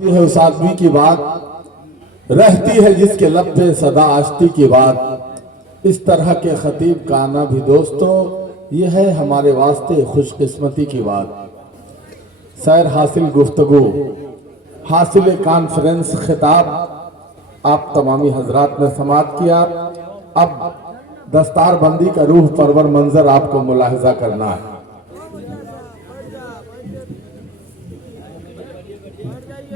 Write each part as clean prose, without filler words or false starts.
ہے اس آدمی کی بات رہتی ہے جس کے لب پہ صدا آشتی کی بات، اس طرح کے خطیب کا آنا بھی دوستو یہ ہے ہمارے واسطے خوش قسمتی کی بات۔ سیر حاصل گفتگو، حاصل کانفرنس خطاب آپ تمامی حضرات نے سماعت کیا۔ اب دستار بندی کا روح پرور منظر آپ کو ملاحظہ کرنا ہے۔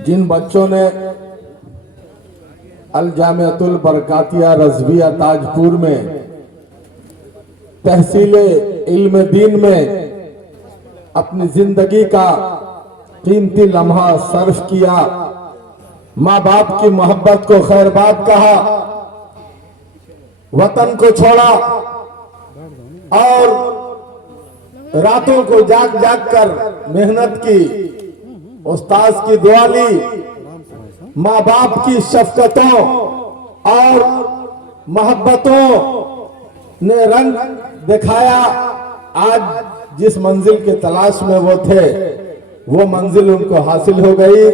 جن بچوں نے الجامعۃ البرکاتیہ رضویہ تاجپور میں تحصیل علم دین میں اپنی زندگی کا قیمتی لمحہ صرف کیا، ماں باپ کی محبت کو خیر بات کہا، وطن کو چھوڑا اور راتوں کو جاگ جاگ کر محنت کی، استاذ کی دعا لی، ماں باپ کی شفقتوں اور محبتوں نے رنگ دکھایا۔ آج جس منزل کے تلاش میں وہ تھے وہ منزل ان کو حاصل ہو گئی۔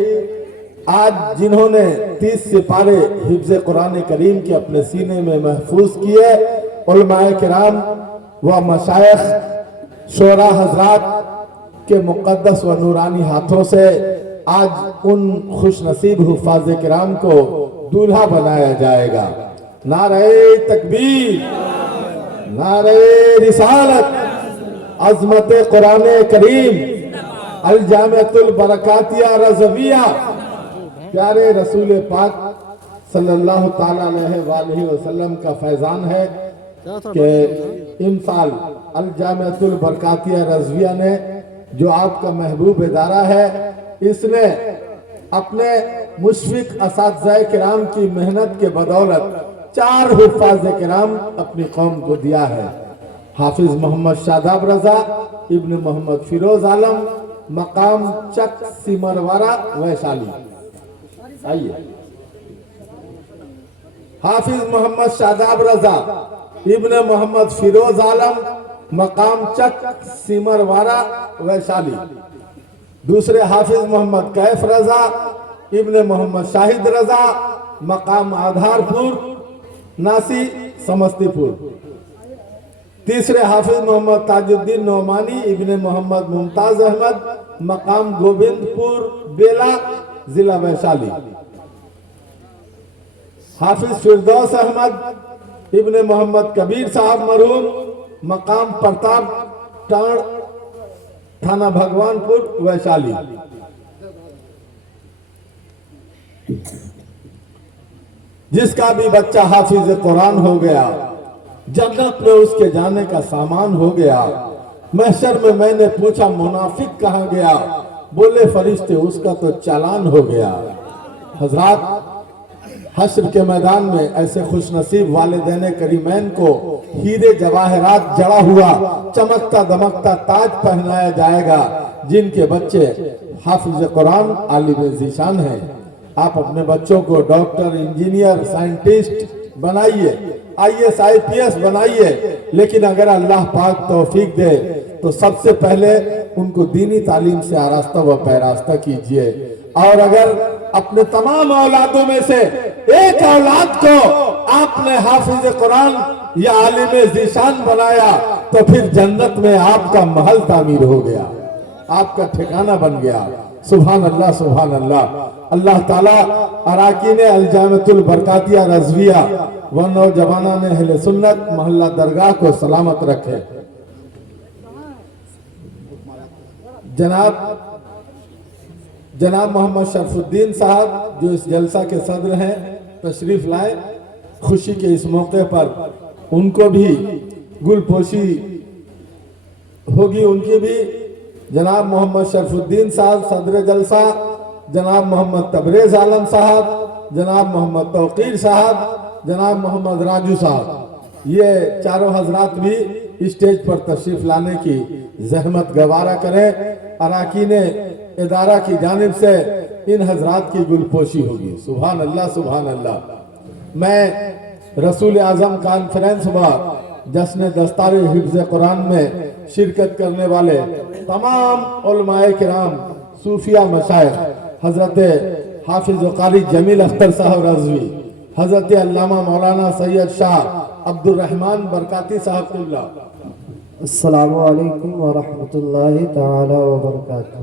آج جنہوں نے 30 سپارے حفظ قرآن کریم کے اپنے سینے میں محفوظ کیے، علماء کرام و مشائخ شورا حضرات کے مقدس و نورانی ہاتھوں سے آج ان خوش نصیب حفاظ کرام کو دولہا بنایا جائے گا۔ نعرہ تکبیر، نعرہ رسالت، عظمت قرآن کریم، الجامعۃ البرکاتیہ رضویہ۔ پیارے رسول پاک صلی اللہ تعالیٰ علیہ وآلہ وسلم کا فیضان ہے کہ امسال الجامعۃ البرکاتیہ رضویہ نے جو آپ کا محبوب ادارہ ہے، اس نے اپنے مشفق اساتذہ کرام کی محنت کے بدولت 4 حفاظ کرام اپنی قوم کو دیا ہے۔ حافظ محمد شاداب رضا ابن محمد فیروز عالم، مقام چک سیمروارہ ویشالی۔ آئیے، حافظ محمد شاداب رضا ابن محمد فیروز عالم، مقام چک سیمروارہ ویشالی۔ دوسرے حافظ محمد کیف رضا ابن محمد شاہد رضا، مقام آدھار پور ناسی سمستی پور۔ تیسرے حافظ محمد تاج الدین نعمانی ابن محمد ممتاز احمد، مقام گوبند پور بیلا، ضلع ویشالی۔ حافظ فردوس احمد ابن محمد کبیر صاحب مرحوم، مقام پرتاب ٹاڑ، تھانہ بھگوان پور ویشالی۔ جس کا بھی بچہ حافظ قرآن ہو گیا، جنت میں اس کے جانے کا سامان ہو گیا۔ محشر میں میں نے پوچھا منافق کہاں گیا، بولے فرشتے اس کا تو چالان ہو گیا۔ حضرات، حشر کے میدان میں ایسے خوش نصیب والدین کریمین کو ہیرے جواہرات جڑا ہوا چمکتا دمکتا تاج پہنایا جائے گا، جن کے بچے حافظ قرآن عالم ذیشان ہیں۔ آپ اپنے بچوں کو ڈاکٹر، انجینئر، سائنٹسٹ بنائیے، IAS IPS بنائیے، لیکن اگر اللہ پاک توفیق دے تو سب سے پہلے ان کو دینی تعلیم سے آراستہ و پیراستہ کیجئے۔ اور اگر اپنے تمام اولادوں میں سے ایک اولاد کو آپ نے حافظ قرآن یا عالم ذیشان بنایا تو پھر جنت میں آپ کا محل تعمیر ہو گیا، آپ کا ٹھکانہ بن گیا۔ سبحان اللہ، سبحان اللہ۔ اللہ تعالیٰ اراکین الجامعۃ البرکاتیہ رضویہ و نوجوانان اہل سنت محلہ درگاہ کو سلامت رکھے۔ جناب محمد شرف الدین صاحب جو اس جلسہ کے صدر ہیں، تشریف لائے۔ خوشی کے اس موقع پر ان کو بھی گل پوشی ہوگی، ان کی بھی۔ جناب محمد شرف الدین صاحب صدر جلسہ، جناب محمد تبریز عالم صاحب، جناب محمد توقیر صاحب، جناب محمد راجو صاحب، یہ چاروں حضرات بھی اسٹیج پر تشریف لانے کی زحمت گوارا کریں۔ اراکین ادارہ کی جانب سے ان حضرات کی گل پوشی ہوگی۔ سبحان اللہ، سبحان اللہ۔ میں رسول اعظم کانفرنس و جشن دستار حفظ قرآن میں شرکت کرنے والے تمام علماء کرام، صوفیہ مشائخ، حضرت حافظ و قاری جمیل اختر صاحب رضوی، حضرت علامہ مولانا سید شاہ عبد الرحمن برکاتی صاحب قبلہ۔ السلام علیکم ورحمۃ اللہ تعالی وبرکاتہ۔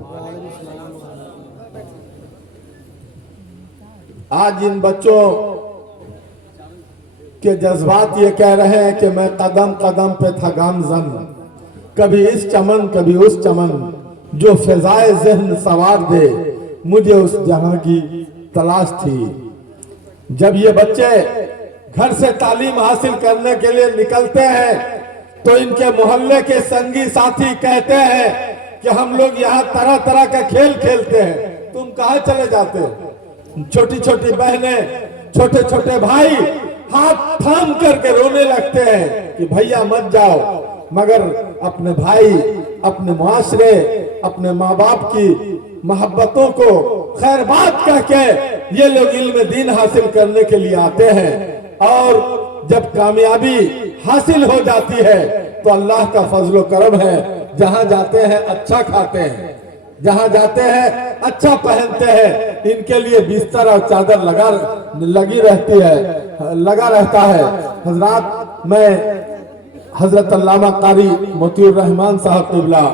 آج ان بچوں کے جذبات یہ کہہ رہے ہیں کہ میں قدم قدم پہ تھا گامزن، کبھی اس چمن کبھی اس چمن، جو فضائے ذہن سوار دے، مجھے اس جہاں کی تلاش تھی۔ جب یہ بچے گھر سے تعلیم حاصل کرنے کے لیے نکلتے ہیں تو ان کے محلے کے سنگی ساتھی کہتے ہیں کہ ہم لوگ یہاں طرح طرح کا کھیل کھیلتے ہیں، تم کہاں چلے جاتے ہو؟ چھوٹی چھوٹی بہنیں، چھوٹے چھوٹے بھائی ہاتھ تھام کر کے رونے لگتے ہیں کہ بھیا مت جاؤ، مگر اپنے بھائی، اپنے معاشرے، اپنے ماں باپ کی محبتوں کو خیر بات کہہ کے یہ لوگ علم دین حاصل کرنے کے لیے آتے ہیں، اور جب کامیابی حاصل ہو جاتی ہے تو اللہ کا فضل و کرم ہے، جہاں جاتے ہیں اچھا کھاتے ہیں، جہاں جاتے ہیں اچھا پہنتے ہیں، ان کے لیے بستر اور چادر لگا رہتا ہے۔ حضرات، میں حضرت علامہ قاری موتی الرحمن صاحب قبلہ،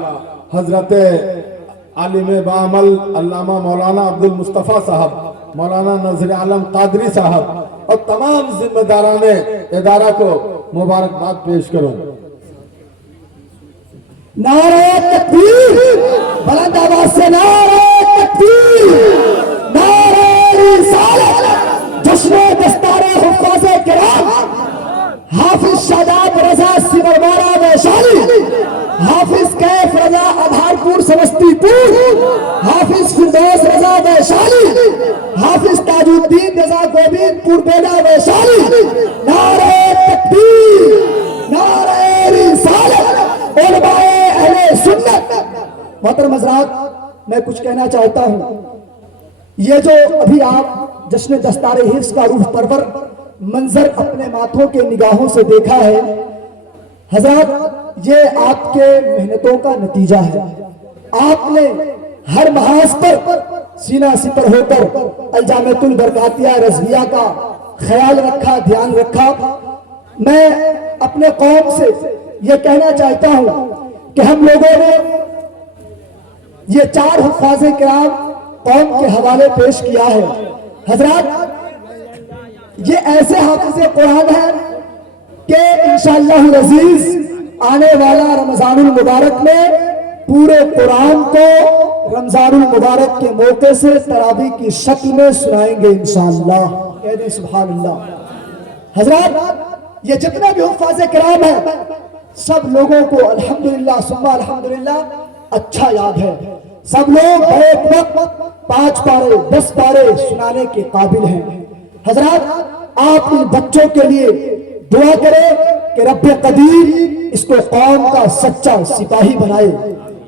حضرت عالم بعمل علامہ مولانا عبد المصطفیٰ صاحب، مولانا نذیر عالم قادری صاحب اور تمام ذمہ داران ادارہ کو مبارکباد پیش کروں۔ نعرہ تکبیر، بلند آواز سے نعرہ تکبیر، نعرہ رسالت۔ جشن دستار حفاظ کرام حافظ شاداب رضا سمروارہ ویشالی، حافظ کیف رضا آدھارپور سمستی پور، حافظ فردوس رضا ویشالی، حافظ تاج الدین رضا گوبند پور بیڑا ویشالی۔ نعرہ تکبیر، نعرہ رسالت، علماء اہل سنت۔ محترم حضرات، میں کچھ کہنا چاہتا ہوں۔ یہ جو ابھی آپ جشن دستار حفظ کا روح پرور منظر اپنے ماتھوں کے نگاہوں سے دیکھا ہے، حضرات یہ آپ کے محنتوں کا نتیجہ ہے۔ آپ نے ہر محاذ پر سینہ سپر ہو کر الجامعۃ البرکاتیہ رضویہ کا خیال رکھا، دھیان رکھا۔ میں اپنے قوم سے یہ کہنا چاہتا ہوں کہ ہم لوگوں نے یہ 4 حفاظ کرام قوم کے حوالے پیش کیا ہے۔ حضرات، یہ ایسے حافظ قرآن ہیں کہ انشاءاللہ العزیز آنے والا رمضان المبارک میں پورے قرآن کو رمضان المبارک کے موقع سے تراویح کی شکل میں سنائیں گے انشاءاللہ۔ کہہ دیں سبحان اللہ۔ حضرات، یہ جتنے بھی حفاظ کرام ہیں سب لوگوں کو الحمدللہ ثم الحمدللہ اچھا یاد ہے۔ سب لوگ ایک وقت 5 پارے 10 پارے سنانے کے قابل ہیں۔ حضرات، آپ ان بچوں کے لیے دعا کریں کہ رب قدیر اس کو قوم کا سچا سپاہی بنائے،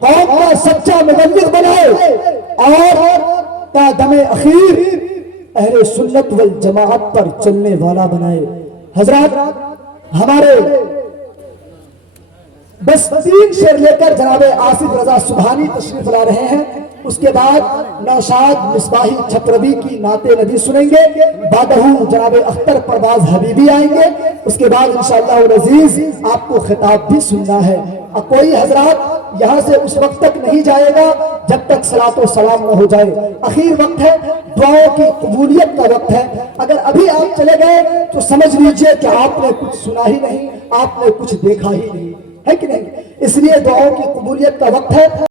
قوم کا سچا مبلغ بنائے، اور تا دم اخیر اہل سنت والجماعت پر چلنے والا بنائے۔ حضرات، ہمارے بس 3 شعر لے کر جناب آصف رضا سبحانی تشریف لا رہے ہیں، اس کے بعد نوشاد مصباحی چھتربی کی نعت نبی سنیں گے، بعدہ جناب اختر پرواز حبیبی آئیں گے، اس کے بعد انشاءاللہ العزیز آپ کو خطاب بھی سننا ہے۔ کوئی حضرات یہاں سے اس وقت تک نہیں جائے گا جب تک صلاۃ و سلام نہ ہو جائے۔ اخیر وقت ہے، دعاؤں کی قبولیت کا وقت ہے۔ اگر ابھی آپ چلے گئے تو سمجھ لیجئے کہ آپ نے کچھ سنا ہی نہیں، آپ نے کچھ دیکھا ہی نہیں، ہے کہ نہیں؟ اس لیے دعاؤں کی قبولیت کا وقت ہے۔